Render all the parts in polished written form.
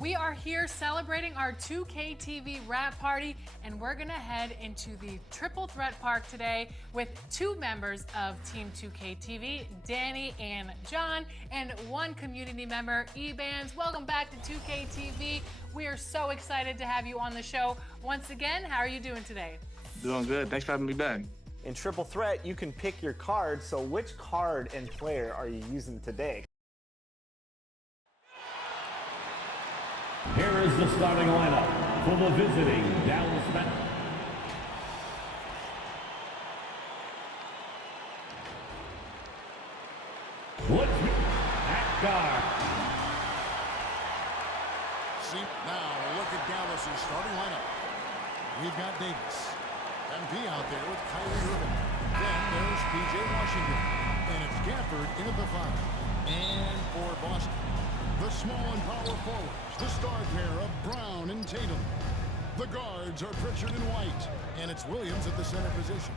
We are here celebrating our 2K TV wrap party, and we're gonna head into the Triple Threat Park today with two members of Team 2K TV, Danny and John, and one community member, Ebans. Welcome back to 2K TV. We are so excited to have you on the show once again. How are you doing today? Doing good. Thanks for having me back. In Triple Threat, you can pick your card. So which card and player are you using today? Here is the starting lineup for the visiting Dallas Mavericks. At guard. See, now look at Dallas's starting lineup. We've got Davis. MP out there with Kyrie Irving. Then there's PJ Washington. And it's Gafford in at the 5. And for Boston, the small and power forwards, the star pair of Brown and Tatum. The guards are Pritchard and White, and it's Williams at the center position.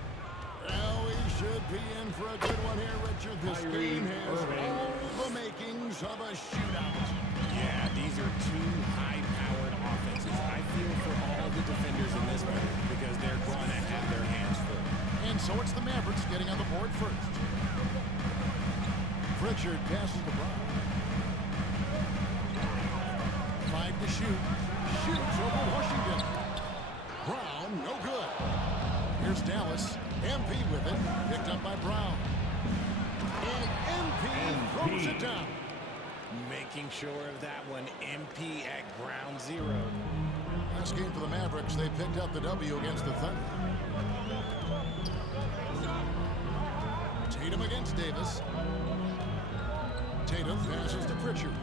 Well, we should be in for a good one here, Richard. This game has all the makings of a shootout. Yeah, these are two high-powered offenses. I feel for all the defenders in this one because they're going to have their hands full. And so it's the Mavericks getting on the board first. Pritchard passes to Brown. 5 to shoot. Shoots over Washington. Brown, no good. Here's Dallas. MP with it. Picked up by Brown. And MP throws it down. Making sure of that one. MP at ground zero. Last game for the Mavericks, they picked up the W against the Thunder. Tatum against Davis. Tatum passes to Pritchard.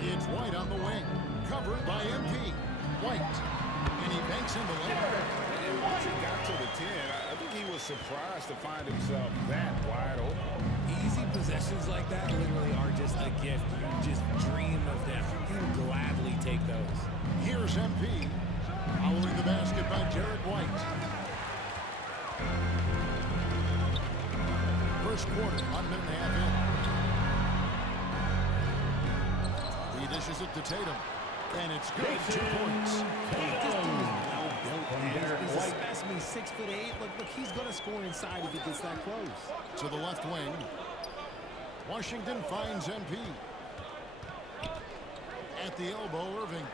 It's White on the wing. Covered by MP. White. And he banks in the lane. And once he got to the 10, I think he was surprised to find himself that wide open. Easy possessions like that literally are just a gift. You just dream of them. You gladly take those. Here's MP. Following the basket by Derek White. First quarter, 1 minute and a half in. He dishes it to Tatum. And it's good. 2 points. He's a specimen, 6'8". Look, he's going to score inside if he gets that close. To the left wing. Washington finds MP. At the elbow, Irving.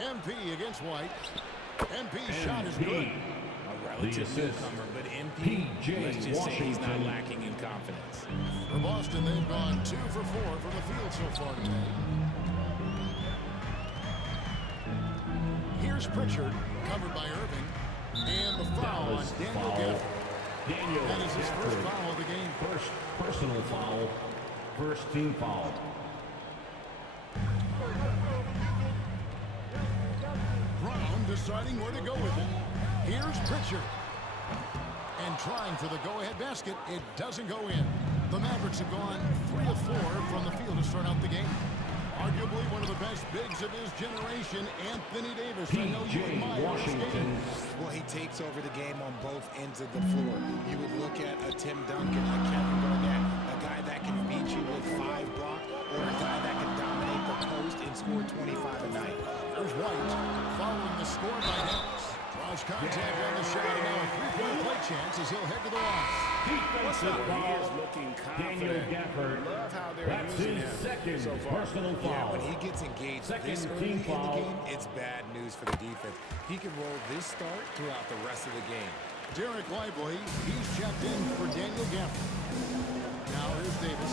MP against White. MP's shot is good. A relative newcomer, but MP, let's just say he's not lacking in confidence. For Boston, they've gone 2 for 4 from the field so far today. Here's Pritchard, covered by Irving. And the foul on Daniel Gafford. That is his first foul of the game. First personal foul. First team foul. Brown deciding where to go with it. Here's Pritchard. And trying for the go-ahead basket. It doesn't go in. The Mavericks have gone 3 of 4 from the field to start out the game. Arguably one of the best bigs of his generation, Anthony Davis. I know you admire Washington. Well, he takes over the game on both ends of the floor. You would look at a Tim Duncan, a Kevin Garnett, a guy that can beat you with 5 blocks, or a guy that can dominate the post and score 25 a night. There's White following the score by Dallas. Draws contact on the shot, and now a 3-point play chance as he'll head to the line. What's up? He is looking confident. Love how they're That's using his him second so far. personal foul. Yeah, when he gets engaged this early in the game, it's bad news for the defense. He can roll this start throughout the rest of the game. Derek Lively, he's checked in for Daniel Gafford. Now here's Davis.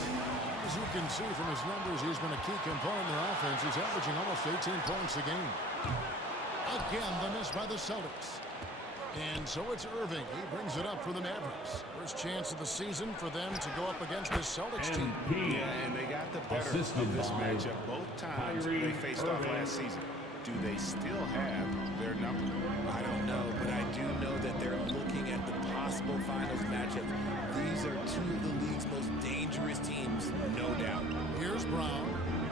As you can see from his numbers, he's been a key component in their offense. He's averaging almost 18 points a game. Again, the miss by the Celtics. And so it's Irving. He brings it up for the Mavericks. First chance of the season for them to go up against this Celtics team. Yeah, and they got the better of this matchup both times they faced off last season. Do they still have their number? I don't know, but I do know that they're looking at the possible finals matchup. These are two of the league's most dangerous teams, no doubt. Here's Brown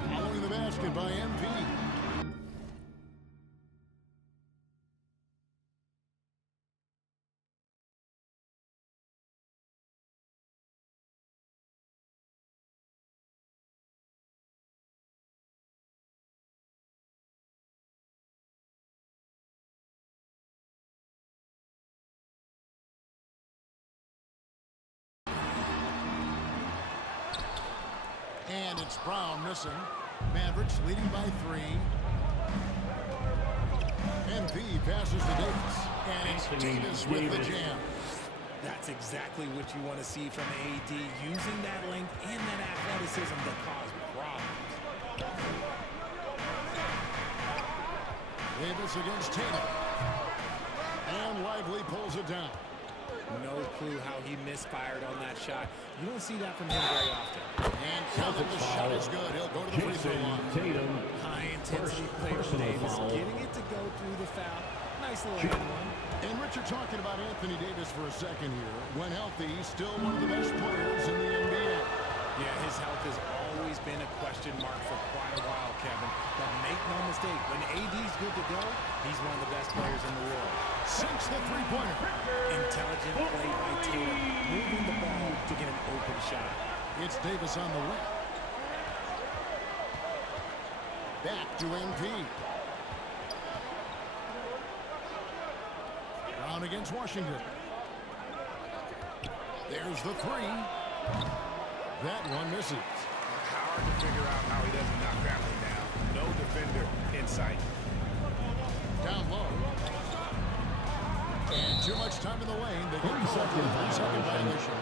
following the basket by MP. And it's Brown missing. Mavericks leading by 3. MP passes to Davis. And it's Davis with the jam. That's exactly what you want to see from AD, using that length and that athleticism to cause problems. Davis against Tatum. And Lively pulls it down. No clue how he misfired on that shot. You don't see that from him very often. And counting the shot is good. He'll go to the free throw line. Tatum. High intensity play for Davis. Getting it to go through the foul. Nice little one. And Richard, talking about Anthony Davis for a second here. When healthy, he's still one of the best players in the NBA. Yeah, his health has always been a question mark for quite a while, Kevin. But make no mistake, when AD's good to go, he's one of the best players in the world. Sinks the three-pointer. Intelligent play by Tatum, moving the ball to get an open shot. It's Davis on the wing. Back to MP. Brown against Washington. There's the 3. That one misses. Hard to figure out how he doesn't knock that one down. No defender in sight. Down low. And too much time in the lane. They get called for the 3-second violation.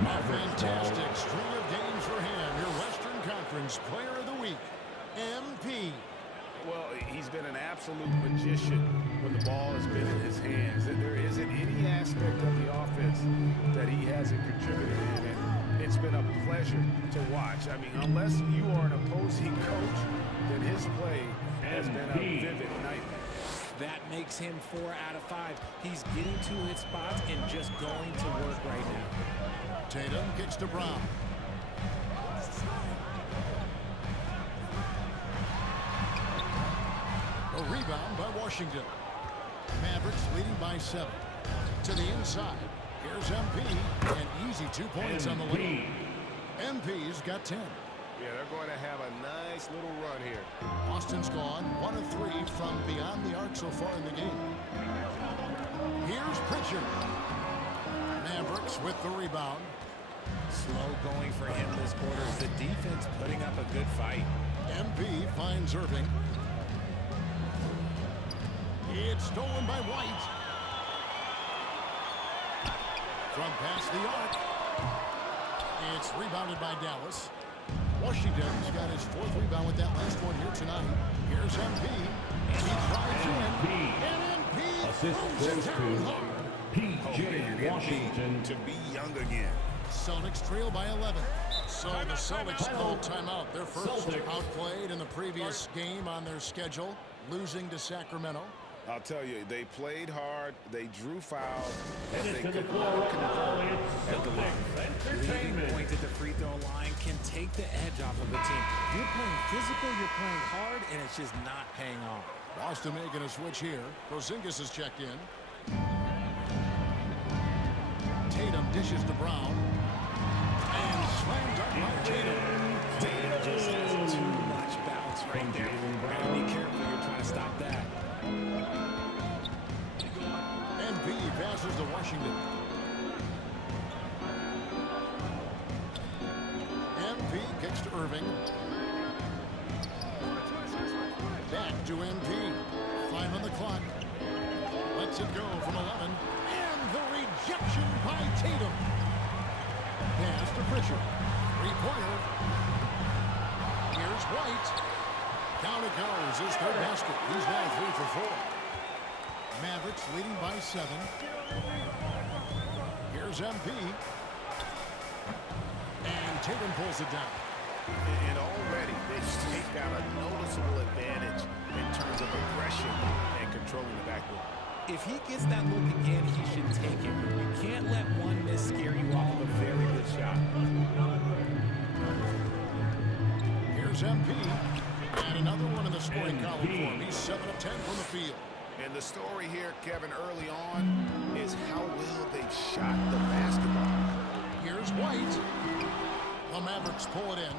A fantastic string of games for him. Your Western Conference Player of the Week, MP. Well, he's been an absolute magician when the ball has been in his hands. There isn't any aspect of the offense that he hasn't contributed in. And it's been a pleasure to watch. I mean, unless you are an opposing coach, then his play has been a vivid nightmare. That makes him 4 out of 5. He's getting to his spots and just going to work right now. Tatum kicks to Brown. A rebound by Washington. Mavericks leading by 7. To the inside. Here's MP. And easy 2 points on the lane. MP's got 10. Yeah, they're going to have a nice little run here. Austin's gone 1 of 3 from beyond the arc so far in the game. Here's Pritchard. Mavericks with the rebound. Slow going for him this quarter. The defense putting up a good fight. MP finds Irving. It's stolen by White. From past the arc. It's rebounded by Dallas. Washington's got his 4th rebound with that last one here tonight. Here's MP. And he drives in. And MP Assist throws it down hard. P.J. Washington. To be young again. Celtics trail by 11. So the Celtics call timeout. Their first outplayed in the previous game on their schedule, losing to Sacramento. I'll tell you, they played hard, they drew fouls, and Headed they to the could floor, not convert it's at the line. Leading Entertainment. point at the free throw line can take the edge off of a team. You're playing physical, you're playing hard, and it's just not paying off. Boston making a switch here. Porzingis is checked in. Tatum dishes to Brown. And slammed up by Tatum. Tatum just has too much bounce right there. Gotta be careful, you're trying to stop that. MP passes to Washington. MP kicks to Irving. Back to MP. 5 on the clock. Lets it go from 11. And the rejection by Tatum. Pass to Pritchard. 3-pointer. Here's White. Down it goes. His 3rd basket. He's now 3 for 4. Mavericks leading by 7. Here's MP. And Tatum pulls it down. And already they've got a noticeable advantage in terms of aggression and controlling the backcourt. If he gets that look again, he should take it. You can't let one miss scare you off of a very good shot. Here's MP. And another one in the scoring column for him. He's 7 of 10 from the field. And the story here, Kevin, early on is how well they've shot the basketball. Here's White. The Mavericks pull it in.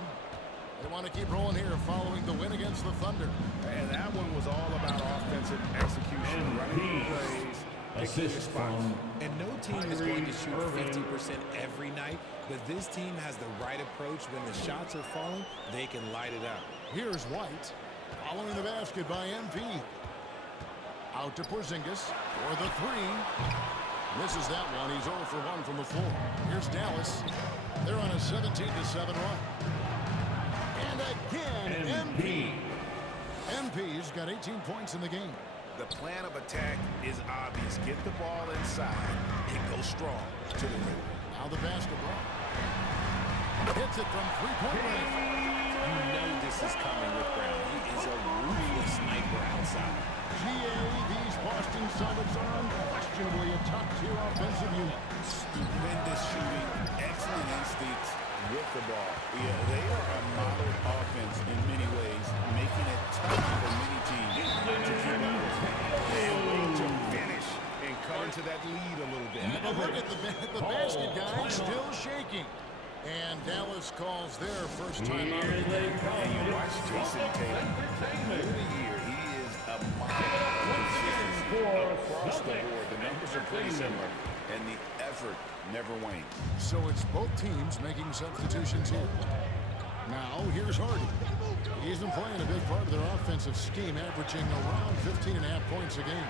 They want to keep rolling here following the win against the Thunder. And that one was all about offensive execution, running plays, picking your Assist spots. from And no team is going to shoot 50% every night, but this team has the right approach. When the shots are falling, they can light it up. Here's White. Following the basket by MP. Out to Porzingis for the three. Misses that one. He's 0 for 1 from the floor. Here's Dallas. They're on a 17-7 run. And again, MP. MP's got 18 points in the game. The plan of attack is obvious. Get the ball inside and go strong to the rim. Now the basketball. Hits it from three-point range. You know this is coming with Brown. He is a ruthless sniper outside. GA, these Boston Celtics are unquestionably a top-tier offensive unit. Stupendous shooting, excellent instincts with the ball. Yeah, they are a model offense in many ways, making it tough for many teams to keep up with. And wait to finish and come into that lead a little bit. And a look at the basket guy, still shaking. And Dallas calls their first time out. And you watch Jason Tatum. Year to year, he is a model of consistency across the board. The numbers are pretty similar, and the effort never wanes. So it's both teams making substitutions here. Now, here's Hardy. He's been playing a big part of their offensive scheme, averaging around 15.5 points a game.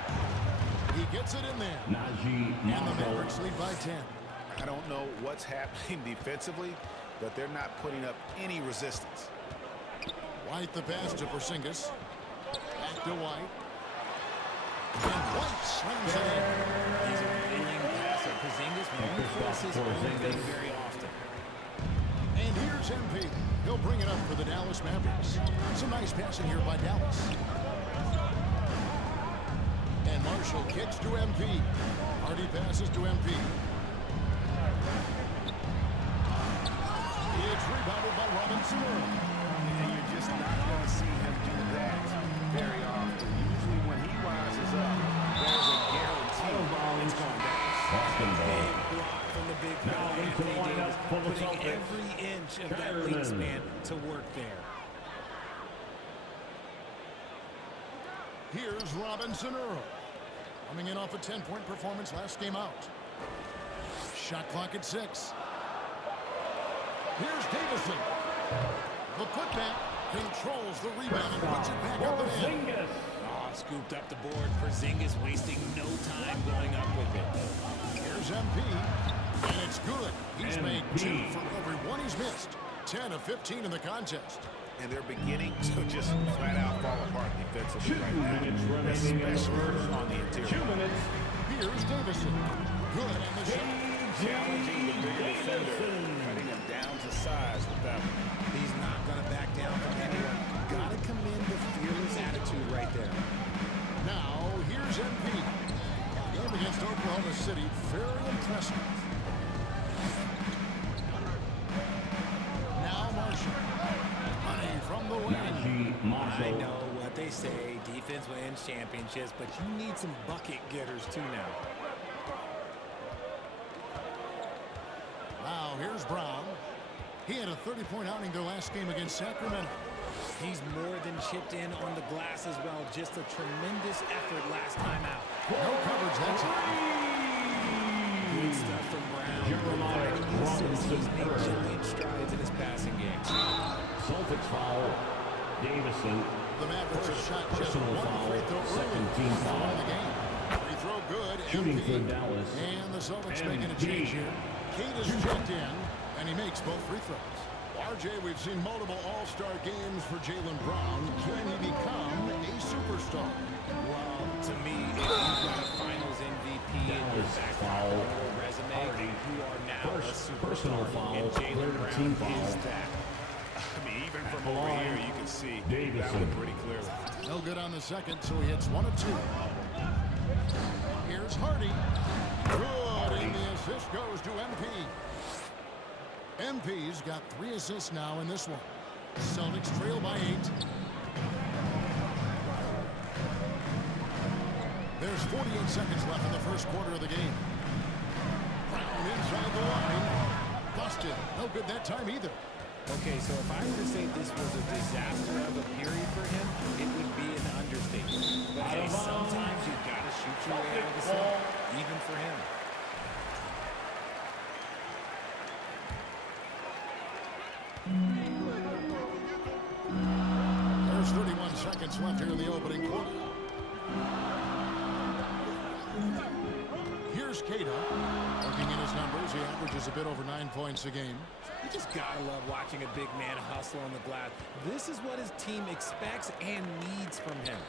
He gets it in there. And the Mavericks lead by 10. I don't know what's happening defensively, but they're not putting up any resistance. White the pass to Porzingis. Back to White. And White slams it in. He's a brilliant passer. Porzingis won't force his own thing very often. And here's MP. He'll bring it up for the Dallas Mavericks. Some nice passing here by Dallas. And Marshall kicks to MP. Hardy passes to MP. It's rebounded by Robinson. And you're just not going to see him do that very often. Usually when he rises up, there's a guarantee it's going down. Big block from the big fella, Anthony Davis, putting every inch of that wingspan to work there. Here's Robinson Earl. Coming in off a 10-point performance last game out. Shot clock at 6. Here's Davison. The putback controls the rebound and puts it back up and in. Scooped up the board. Porzingis wasting no time going up with it. Here's MP. And it's good. He's made 2 for every one he's missed. 10 of 15 in the contest. And they're beginning to just flat out fall apart defensively right now, especially on the interior. Here's Davison. Good on the shot. Challenging the bigger defender, cutting him down to size with that one. He's not going to back down from anyone. Got to commend the fearless attitude right there. Now, here's MP. Game against Oklahoma City, very impressive. Now Marshall. Money from the wing. I know what they say, defense wins championships, but you need some bucket getters too now. Now, here's Brown. He had a 30-point outing their last game against Sacramento. He's more than chipped in on the glass as well. Just a tremendous effort last time out. No coverage, that's it. Good stuff from Brown. He's made giant strides in his passing game. Celtics foul. Davison. The Mavericks have shot just Personal one foul. free throw Second early team in foul. the game. Free throw good. Shooting MP. for Dallas. And the Celtics MP. making a change here. Kate is checked in, and he makes both free throws. RJ, we've seen multiple all-star games for Jaylen Brown. Can he become a superstar? Well, to me, if you've got a finals MVP in your Dallas back foul. resume, you are now a Personal superstar. foul. And Jaylen Third team Brown foul. is that. I mean, even from over here, you can see that Davison. one pretty clearly. No good on the second, so he hits 1 of 2. Here's Hardy. Good, and the assist goes to MP. MP's got 3 assists now in this one. Celtics trail by 8. There's 48 seconds left in the first quarter of the game. Brown inside the line. Busted. No good that time either. Okay, so if I were to say this was a disaster of a period for him, it would be an understatement. But hey, sometimes you've got to shoot your way out of the sun, even for him. There's 31 seconds left here in the opening quarter. Here's Keita. Looking at his numbers, he averages a bit over 9 points a game. You just gotta love watching a big man hustle on the glass. This is what his team expects and needs from him.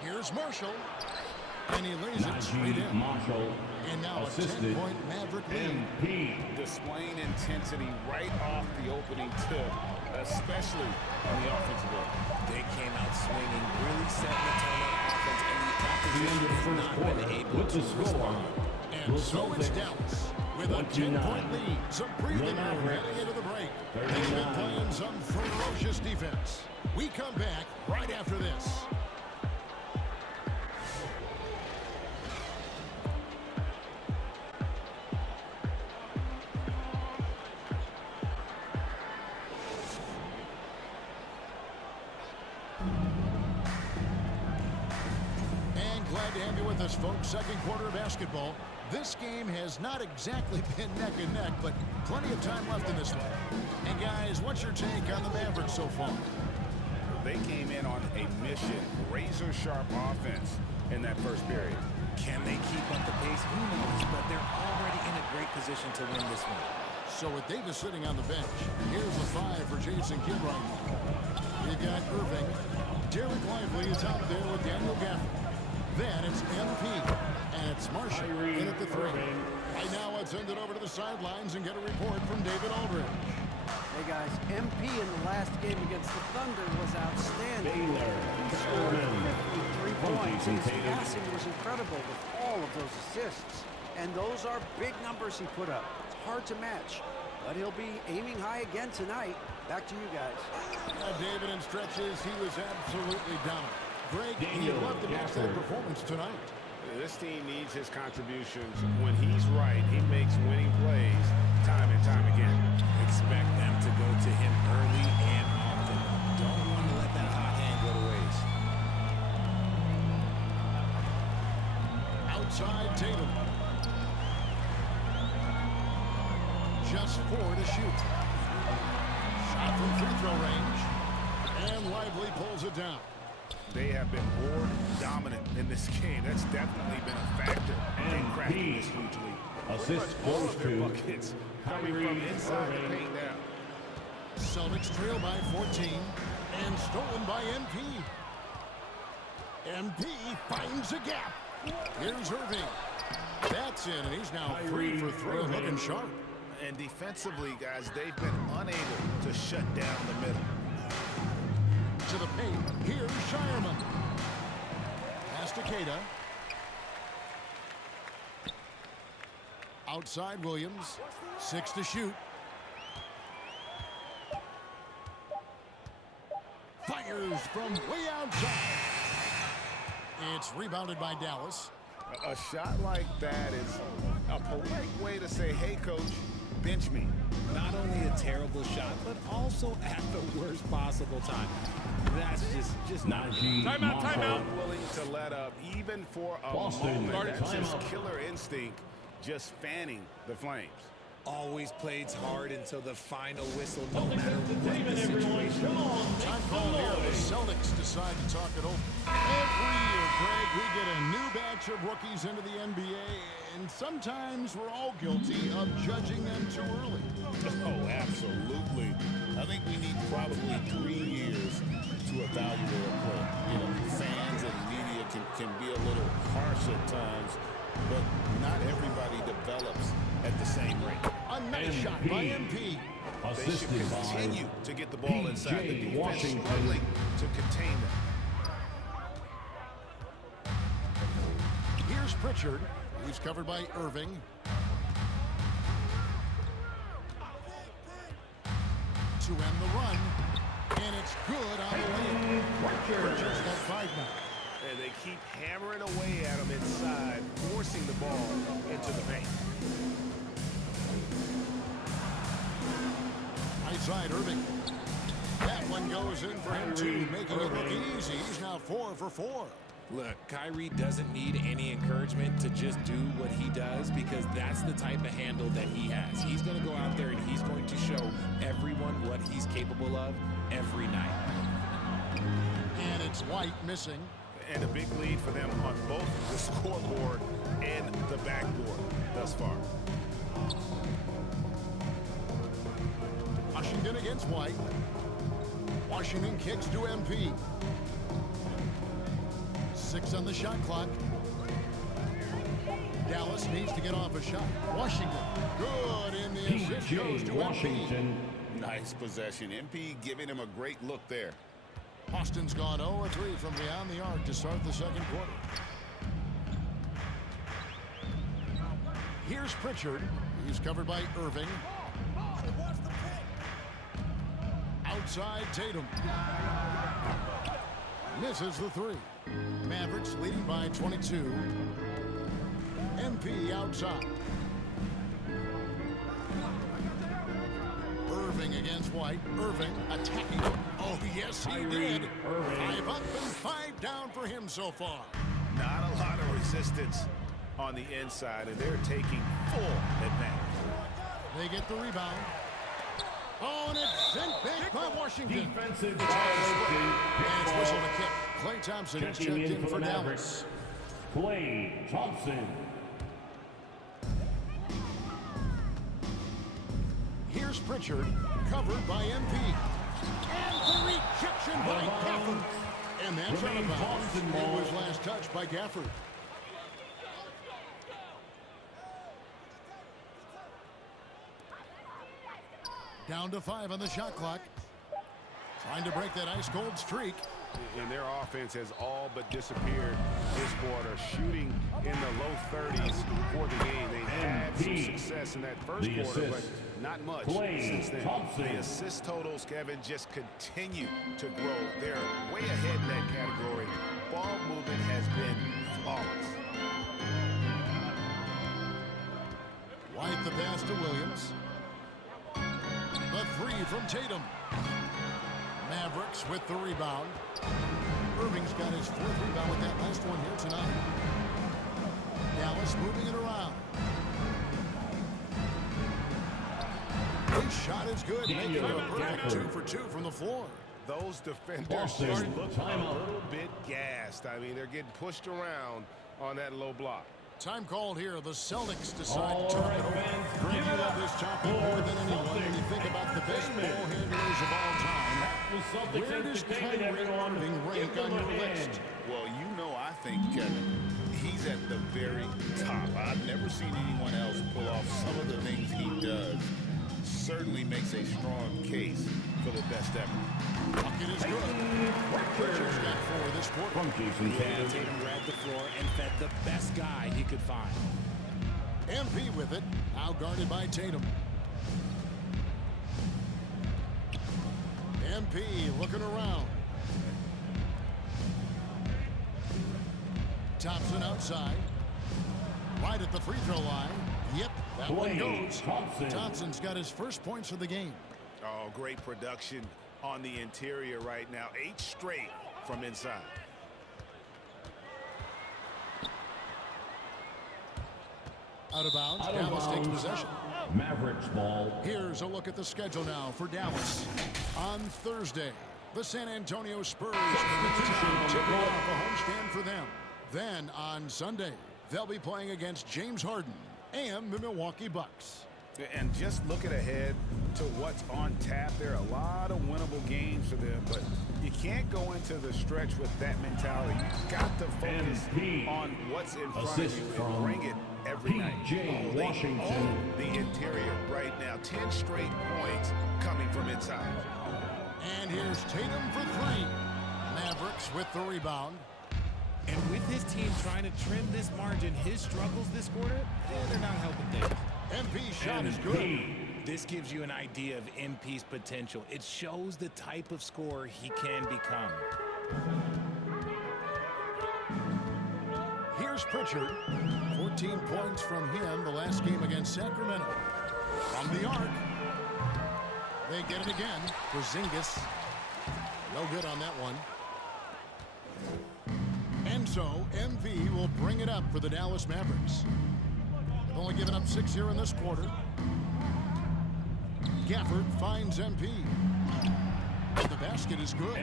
Here's Marshall. And he lays it straight in. Marshall, And now a assisted 10-point Maverick lead. MP. Displaying intensity right off the opening tip, especially on the offensive end. They came out swinging, really setting the tone on offense, and the opposition The has first not quarter been able with to the score. respond. And so it's Dallas with a 10-point lead. Some breathing room heading into the break. They've been playing some ferocious defense. We come back right after this. Glad to have you with us, folks. Second quarter of basketball. This game has not exactly been neck and neck, but plenty of time left in this one. And guys, what's your take on the Mavericks so far? They came in on a mission, razor-sharp offense in that first period. Can they keep up the pace? Who knows? But they're already in a great position to win this one. So with Davis sitting on the bench, here's the 5 for Jason Kidd right now. We've got Irving. Derek Lively is out there with Daniel Gafford. Then it's MP, and it's Marshall in at the 3. Right now, let's send it over to the sidelines and get a report from David Aldridge. Hey guys, MP in the last game against the Thunder was outstanding. Baylor, He scored Sherman, 3 points, and his Tatum. passing was incredible with all of those assists. And those are big numbers he put up. It's hard to match, but he'll be aiming high again tonight. Back to you guys. David in stretches, he was absolutely dominant. Greg, Daniel he'd love to match that Gafford. performance tonight. This team needs his contributions. When he's right, he makes winning plays time and time again. Expect them to go to him early and often. Don't want to let that hot hand go to waste. Outside Tatum. Just 4 to shoot. Shot from free throw range. And Lively pulls it down. They have been more dominant in this game. That's definitely been a factor in cracking this huge lead. Assist All goes of their to buckets coming from inside the paint now. Celtics trail by 14 and stolen by MP. MP finds a gap. Here's Irving. That's in, and he's now 3 for 3, looking sharp. And defensively, guys, they've been unable to shut down the middle. To the paint. Here's Shireman. Pass to Keita. Outside Williams. 6 to shoot. Fires from way outside. It's rebounded by Dallas. A shot like that is a polite way to say, hey, coach, bench me. Not only a terrible shot, but also at the worst possible time. That's just not Najee Timeout. Marshall. Willing to let up even for a Boston. moment. That's his Timeout. killer instinct, just fanning the flames. always plays hard until the final whistle, no matter what the situation. Time call here. The Celtics decide to talk it over. Every year, Greg, we get a new batch of rookies into the NBA, and sometimes we're all guilty of judging them too early. Oh, absolutely. I think we need probably 3 years to evaluate a player. You know, fans and media can be a little harsh at times, but not everybody develops at the same rate. A nice shot by MP. They should Assisted by continue to get the ball inside. The P.J. defense Washington. struggling to contain them. Here's Pritchard. He's covered by Irving. To end the run. And it's good on the way. Pritchard's got 5 now. And they keep hammering away at him inside, forcing the ball into the paint. outside Irving. That one goes in for him too, making it look easy. He's now 4 for 4. Look, Kyrie doesn't need any encouragement to just do what he does because that's the type of handle that he has. He's going to go out there and he's going to show everyone what he's capable of every night. And it's White missing. And a big lead for them on both the scoreboard and the backboard thus far. Washington against White. Washington kicks to MP. 6 on the shot clock. Dallas needs to get off a shot. Washington, good in the assist, goes to Washington. Nice possession. MP giving him a great look there. Austin's gone 0-3 from beyond the arc to start the second quarter. Here's Pritchard. He's covered by Irving. Outside Tatum. Misses the 3. Mavericks leading by 22. MP outside. Irving against White. Irving attacking. Oh, yes, he did. 5 up and 5 down for him so far. Not a lot of resistance on the inside, and they're taking full advantage. They get the rebound. Oh, and it's sent back by Washington. Defensive And it's whistle to kick. Klay Thompson is checked in for Dallas. Klay Thompson. Here's Pritchard, covered by MP. And the rejection by Gafford. And that's out of bounds. It was last touched by Gafford. Down to 5 on the shot clock. Trying to break that ice-cold streak. And their offense has all but disappeared this quarter, shooting in the low 30s for the game. They had some success in that first quarter, but not much since then. The assist totals, Kevin, just continue to grow. They're way ahead in that category. Ball movement has been flawless. White the pass to Williams. The 3 from Tatum. Mavericks with the rebound. Irving's got his 4th rebound with that last one here tonight. Dallas moving it around. His shot is good, making it a perfect 2 for 2 from the floor. Those defenders just look a little bit gassed. I mean, they're getting pushed around on that low block. Time called here. The Celtics decide to talk it over. Greg, you love this topic more than anyone when you think about the best ball handlers of all time. Where does Kyrie Irving rank on your list? Well, you know, I think, Kevin, he's at the very top. I've never seen anyone else pull off some of the things he does. Certainly makes a strong case for the best ever. Bucket is good. Pritchard's got 4 this quarter. Tatum grabbed the floor and fed the best guy he could find. MP with it. Now guarded by Tatum. MP looking around. Thompson outside. Right at the free throw line. Yep, that one goes. Thompson's got his first points of the game. Oh, great production on the interior right now. 8 straight from inside. Out of bounds. Dallas takes possession. Mavericks ball. Here's a look at the schedule now for Dallas. On Thursday, the San Antonio Spurs tipping off a homestand for them. Then on Sunday, they'll be playing against James Harden and the Milwaukee Bucks. And just looking ahead to what's on tap, there are a lot of winnable games for them, but you can't go into the stretch with that mentality. You've got to focus on what's in front of you and bring it every night. PJ Washington. The interior right now. 10 straight points coming from inside. And here's Tatum for 3. Mavericks with the rebound. And with his team trying to trim this margin, his struggles this quarter, they're not helping things. MP's shot is good. This gives you an idea of MP's potential. It shows the type of scorer he can become. Here's Pritchard. 14 points from him the last game against Sacramento. From the arc. They get it again. Porzingis. No good on that one. And so MP will bring it up for the Dallas Mavericks. They've only given up 6 here in this quarter. Gafford finds MP. The basket is good.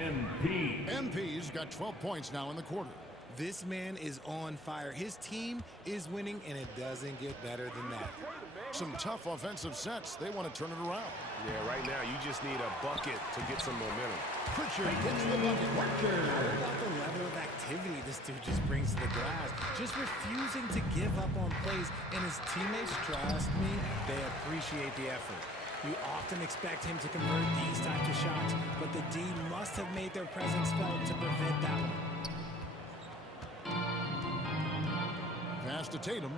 MP's got 12 points now in the quarter. This man is on fire. His team is winning, and it doesn't get better than that. Some tough offensive sets. They want to turn it around. Yeah, right now you just need a bucket to get some momentum. Pritchard gets the bucket. How about the level of activity this dude just brings to the glass? Just refusing to give up on plays, and his teammates, trust me, they appreciate the effort. You often expect him to convert these types of shots, but the D must have made their presence felt to prevent that one. Pass to Tatum.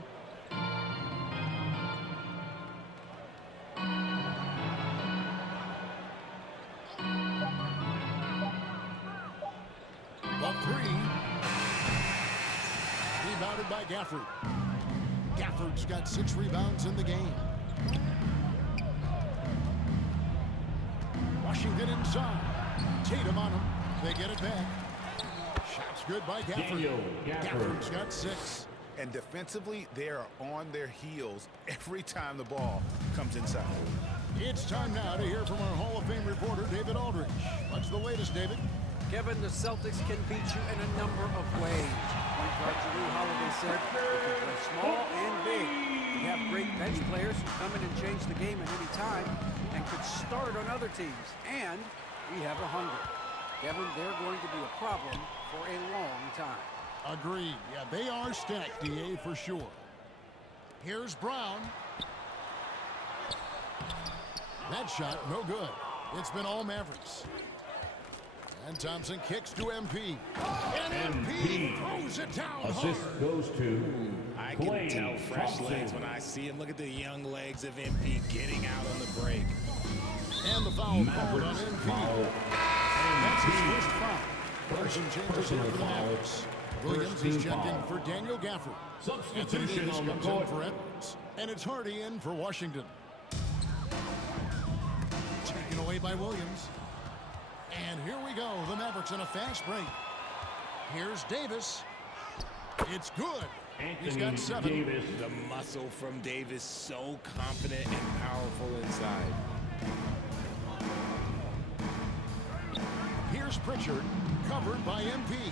The three. Rebounded by Gafford. Gafford's got 6 rebounds in the game. Washington inside. Tatum on him. They get it back. Shots good by Gafford. Gafford's got 6. And defensively, they are on their heels every time the ball comes inside. It's time now to hear from our Hall of Fame reporter, David Aldridge. What's the latest, David? Kevin, the Celtics can beat you in a number of ways. Point guard Drew Holiday said, "We can play small and big. We have great bench players who come in and change the game at any time and could start on other teams. And we have a hunger." Kevin, they're going to be a problem for a long time. Agreed. Yeah, they are stacked, DA, for sure. Here's Brown. That shot, no good. It's been all Mavericks. And Thompson kicks to MP. And MP throws it down Assist hard. goes to I can Klay tell fresh Thompson. legs when I see him. Look at the young legs of MP getting out on the break. And the foul called on MP. That's his first foul. Person changes here for the Mavericks. Williams is checked in for Daniel Gafford. Anthony Substitution Davis on the comes in court. for Edwards. And it's Hardy in for Washington. Taken away by Williams. And here we go. The Mavericks in a fast break. Here's Davis. It's good. He's got 7. Davis. The muscle from Davis, so confident and powerful inside. Here's Pritchard, covered by MP.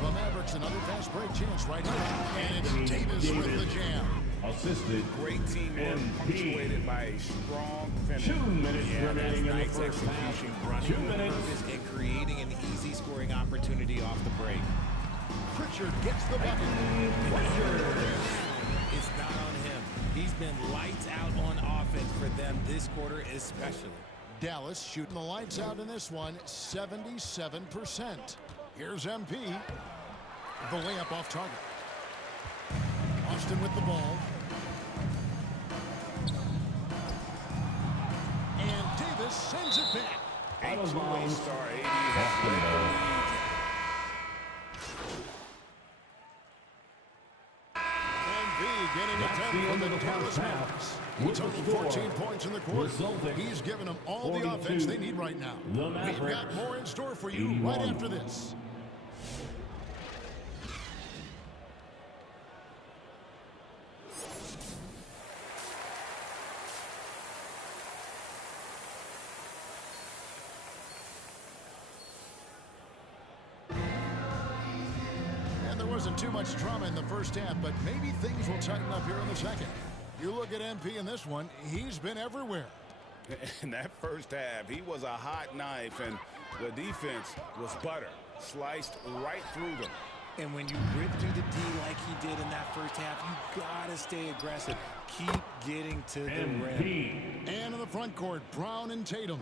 The Mavericks another fast break chance right here. And it's Davis with the jam. Assisted. Great teamwork punctuated by a strong finish. 2 minutes remaining in the Nice first half. execution, running 2 the minutes. purpose and creating an easy scoring opportunity off the break. Pritchard gets the bucket. It's not on him. He's been lights out on offense for them this quarter especially. Dallas shooting the lights out in this one, 77%. Here's MP. The layup off target. Austin with the ball. And Davis sends it back. Out of Two-way bounds. star AD Austin ball. Getting it That's done the for end the of the Dallas first half. Mavericks. With He took the score, 14 points in the quarter. resulting He's given them all the 42, offense they need right now. the We've got Mavericks, more in store for you 81. right after this. There wasn't too much drama in the first half, but maybe things will tighten up here in the second. You look at MP in this one, he's been everywhere. In that first half, he was a hot knife, and the defense was butter. Sliced right through them. And when you rip through the D like he did in that first half, you gotta stay aggressive. Keep getting to the rim. And in the front court, Brown and Tatum.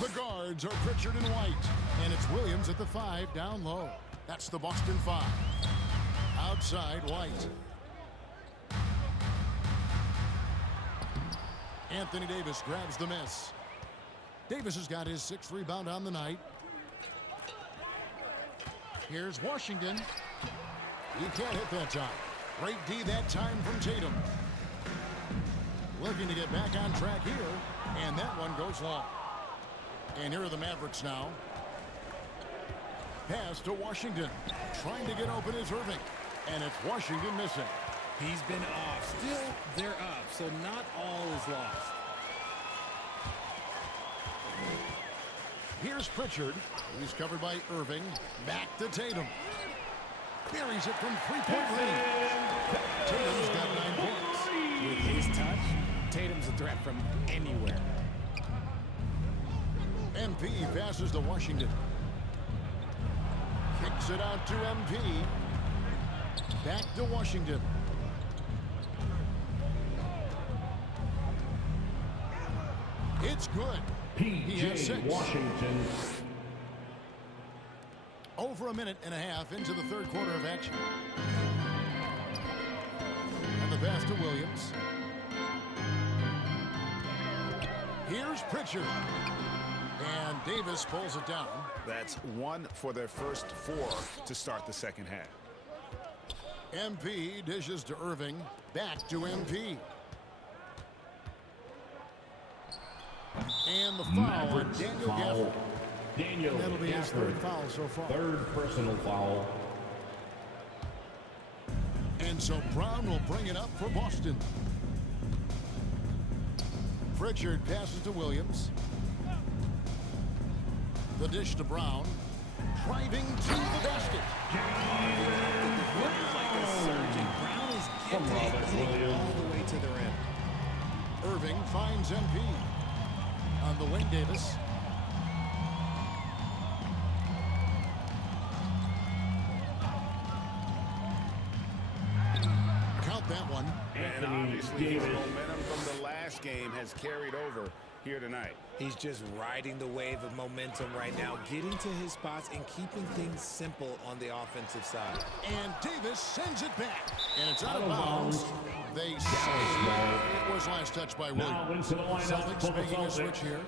The guards are Pritchard and White. And it's Williams at the 5 down low. That's the Boston 5. Outside, White. Anthony Davis grabs the miss. Davis has got his 6th rebound on the night. Here's Washington. He can't hit that time. Great D that time from Tatum. Looking to get back on track here. And that one goes long. And here are the Mavericks now. Pass to Washington. Trying to get open is Irving. And it's Washington missing. He's been off. Still, they're up, so not all is lost. Here's Pritchard. He's covered by Irving. Back to Tatum. Buries it from three-point range. Tatum's got 9 points. With his touch, Tatum's a threat from anywhere. MP passes to Washington. Kicks it out to MP. Back to Washington. It's good. He has 6. Washington. Over a minute and a half into the third quarter of action. And the pass to Williams. Here's Pritchard. And Davis pulls it down. That's 1 for their first 4 to start the second half. MP dishes to Irving. Back to MP. And the foul on Daniel Gafford. Daniel And that'll be his Gafford. 3rd foul so far. 3rd personal foul. And so Brown will bring it up for Boston. Pritchard passes to Williams. The dish to Brown. Driving to the basket. Like a surgeon, Brown is getting all the way to the rim. Irving finds MP. On the wing, Davis. Count that one. And obviously his momentum from the last game has carried over here tonight. He's just riding the wave of momentum right now, getting to his spots and keeping things simple on the offensive side. And Davis sends it back. And it's out of bounds. They say it was last touched by Williams. Now into the lineup for Celtics the making a Celtics. switch here.